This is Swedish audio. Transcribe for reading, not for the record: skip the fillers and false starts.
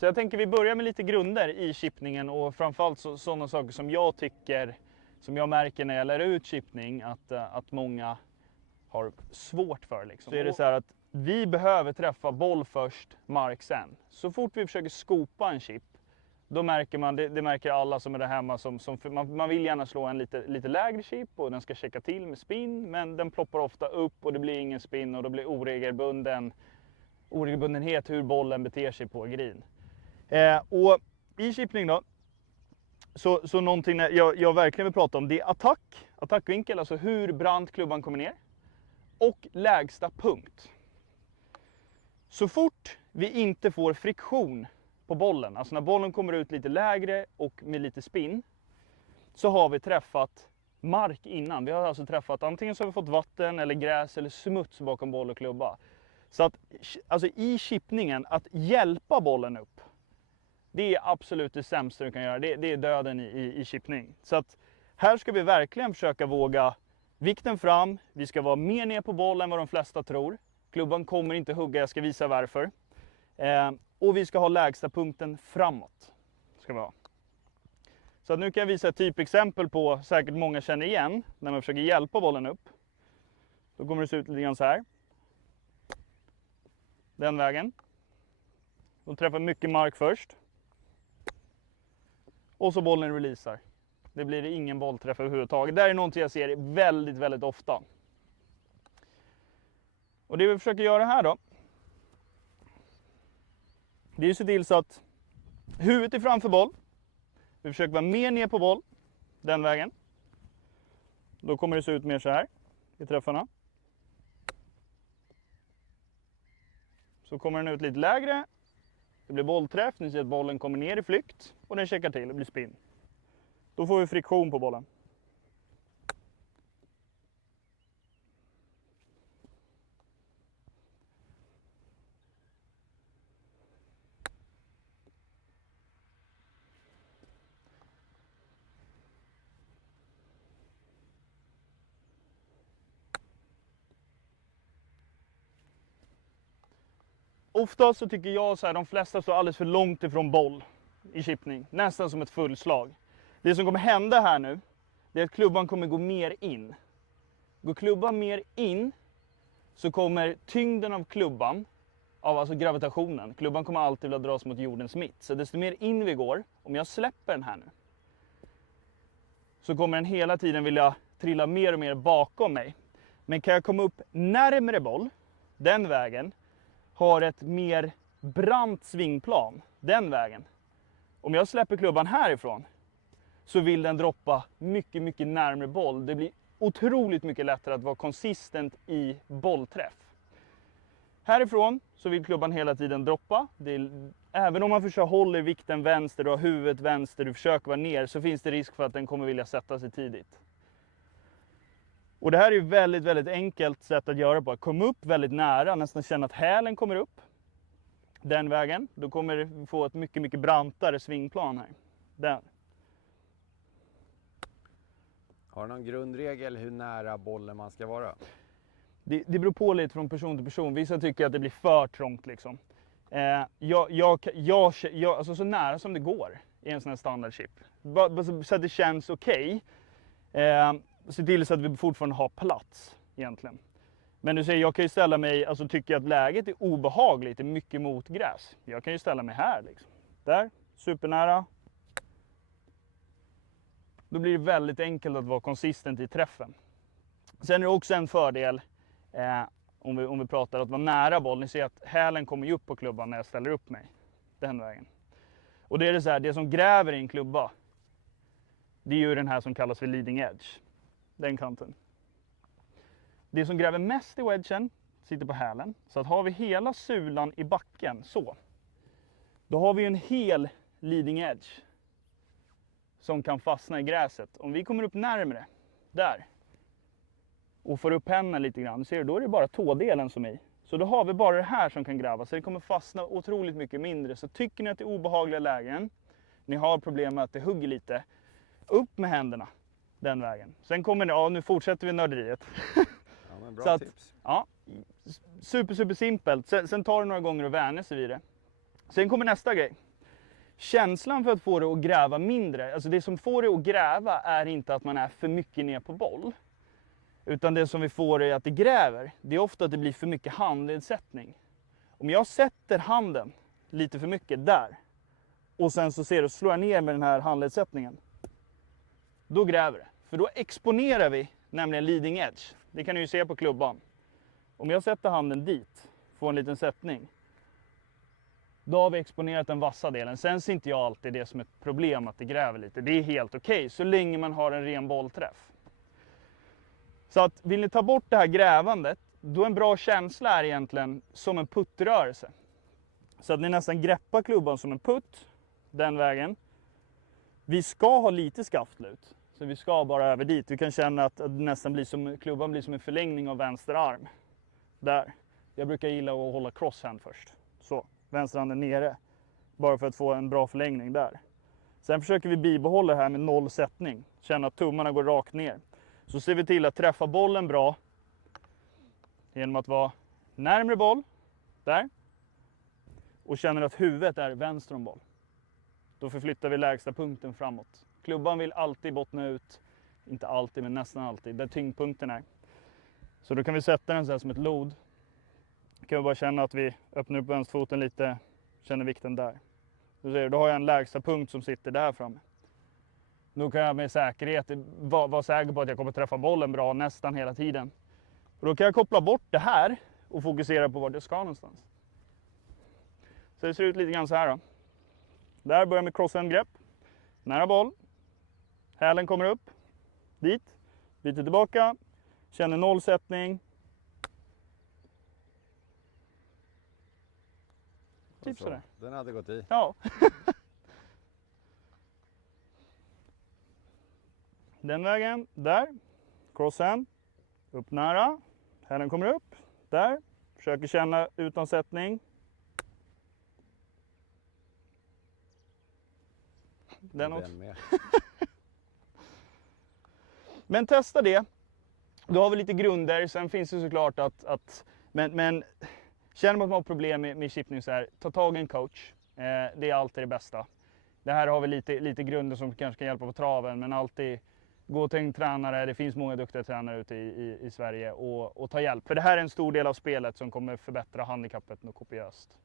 Så jag tänker vi börjar med lite grunder i chippningen och framförallt sådana saker som jag tycker, som jag märker när jag lär ut chippning att många har svårt för. Liksom. Så är det så här att vi behöver träffa boll först, mark sen. Så fort vi försöker skopa en chip, då märker man, det märker alla som är där hemma, man vill gärna slå en lite lägre chip och den ska checka till med spin, men den ploppar ofta upp och det blir ingen spin och då blir oregelbundenhet hur bollen beter sig på green. Och i chippning då, så någonting jag verkligen vill prata om, det är attackvinkel, alltså hur brant klubban kommer ner, och lägsta punkt. Så fort vi inte får friktion på bollen, alltså när bollen kommer ut lite lägre och med lite spin, så har vi träffat mark innan. Vi har alltså träffat, antingen så har vi fått vatten eller gräs eller smuts bakom boll och klubba. Så att alltså i chippningen, att hjälpa bollen upp, det är absolut det sämsta du kan göra. Det är döden i chippning. Så att här ska vi verkligen försöka våga vikten fram. Vi ska vara mer ner på bollen än vad de flesta tror. Klubban kommer inte hugga, jag ska visa varför. Och vi ska ha lägsta punkten framåt. Ska vi ha. Så att nu kan jag visa ett typexempel på, säkert många känner igen, när man försöker hjälpa bollen upp. Då kommer det se ut lite grann så här. Den vägen. Då träffar mycket mark först. Och så bollen releasar. Det blir ingen bollträff överhuvudtaget. Det här är någonting jag ser väldigt, väldigt ofta. Och det vi försöker göra här då, det är att se till så att huvudet är framför boll. Vi försöker vara mer ner på boll. Den vägen. Då kommer det se ut mer så här i träffarna. Så kommer den ut lite lägre. Det blir bollträff. Ni ser att bollen kommer ner i flykt. Och den checkar till. Det blir spin. Då får vi friktion på bollen. Ofta så tycker jag så här, de flesta står alldeles för långt ifrån boll i chippning. Nästan som ett fullslag. Det som kommer hända här nu, det är att klubban kommer gå mer in. Går klubban mer in så kommer tyngden av klubban, alltså gravitationen, klubban kommer alltid vilja dras mot jordens mitt. Så desto mer in vi går, om jag släpper den här nu, så kommer den hela tiden vilja trilla mer och mer bakom mig. Men kan jag komma upp närmare boll, den vägen, har ett mer brant svingplan, den vägen. Om jag släpper klubban härifrån så vill den droppa mycket, mycket närmare boll. Det blir otroligt mycket lättare att vara konsistent i bollträff. Härifrån så vill klubban hela tiden droppa. Även om man försöker hålla vikten vänster, du har huvudet vänster, du försöker vara ner, så finns det risk för att den kommer vilja sätta sig tidigt. Och det här är ju väldigt, väldigt enkelt sätt att göra på. Kom upp väldigt nära, nästan känna att hälen kommer upp. Den vägen. Då kommer du få ett mycket, mycket brantare svingplan här. Där. Har du någon grundregel hur nära bollen man ska vara? Det beror på lite från person till person. Vissa tycker att det blir för trångt liksom. Alltså så nära som det går i en sån här standard chip. Så att det känns okej. Se till så att vi fortfarande har plats egentligen. Men du säger, jag kan ju ställa mig, alltså tycker jag att läget är obehagligt, är mycket mot gräs. Jag kan ju ställa mig här liksom. Där, supernära. Då blir det väldigt enkelt att vara konsistent i träffen. Sen är det också en fördel, om vi pratar att vara nära boll. Ni ser att hälen kommer ju upp på klubban när jag ställer upp mig. Den vägen. Och det är det så här, det som gräver i en klubba, det är ju den här som kallas för leading edge. Den kanten. Det som gräver mest i wedgen sitter på hälen. Så att har vi hela sulan i backen så, då har vi en hel leading edge som kan fastna i gräset. Om vi kommer upp närmare, där, och får upp händerna lite grann, ser du, då är det bara tådelen som är i. Så då har vi bara det här som kan gräva, så det kommer fastna otroligt mycket mindre. Så tycker ni att det är obehagliga lägen, ni har problem med att det hugger lite, upp med händerna den vägen. Sen kommer det, nu fortsätter vi nörderiet. Ja, men bra tips. Ja, super simpelt. Sen tar det några gånger att vänja sig vid det. Sen kommer nästa grej. känslan för att få det att gräva mindre, alltså det som får det att gräva är inte att man är för mycket ner på boll. Utan det som vi får är att det gräver, det är ofta att det blir för mycket handledssättning. Om jag sätter handen lite för mycket där och sen så ser du slår jag ner med den här handledssättningen. Då gräver det. För då exponerar vi nämligen leading edge. Det kan ni ju se på klubban. Om jag sätter handen dit, får en liten sättning. Då har vi exponerat den vassa delen. Sen ser inte jag alltid det som ett problem att det gräver lite. Det är helt okej, så länge man har en ren bollträff. Så att vill ni ta bort det här grävandet, då en bra känsla är egentligen som en puttrörelse. Så att ni nästan greppar klubban som en putt, den vägen. Vi ska ha lite skaftlut, så vi ska bara över dit. Du kan känna att det nästan blir som, klubban blir som en förlängning av vänster arm. Där. Jag brukar gilla att hålla crosshand först. Så, vänsterhanden nere. Bara för att få en bra förlängning där. Sen försöker vi bibehålla det här med noll sättning. Känna att tummarna går rakt ner. Så ser vi till att träffa bollen bra genom att vara närmare boll, där. Och känner att huvudet är vänster om boll. Då förflyttar vi lägsta punkten framåt. Klubban vill alltid bottna ut, inte alltid men nästan alltid, där tyngdpunkten är. Så då kan vi sätta den så här som ett load. Då kan vi bara känna att vi öppnar upp vänsterfoten lite, känner vikten där. Då har jag en lägsta punkt som sitter där framme. Då kan jag med säkerhet vara säker på att jag kommer träffa bollen bra nästan hela tiden. Och då kan jag koppla bort det här och fokusera på vart jag ska någonstans. Så det ser ut lite grann så här då. Där börjar med crosshand-grepp. Nära boll. Hälen kommer upp. Dit. Byter tillbaka. Känner nollsättning. Typ sådär. Den hade gått i. Ja. Den vägen, där. Crosshand. Upp nära. Hälen kommer upp. Där. Försöker känna utan sättning. Den också. med. Men testa det. Då har vi lite grunder. Sen finns det såklart men känner man att man har problem med chippning så här, ta tag i en coach. Det är alltid det bästa. Det här har vi lite grunder som kanske kan hjälpa på traven, men alltid gå till en tränare. Det finns många duktiga tränare ute i Sverige och ta hjälp. För det här är en stor del av spelet som kommer förbättra handikappet något kopiöst.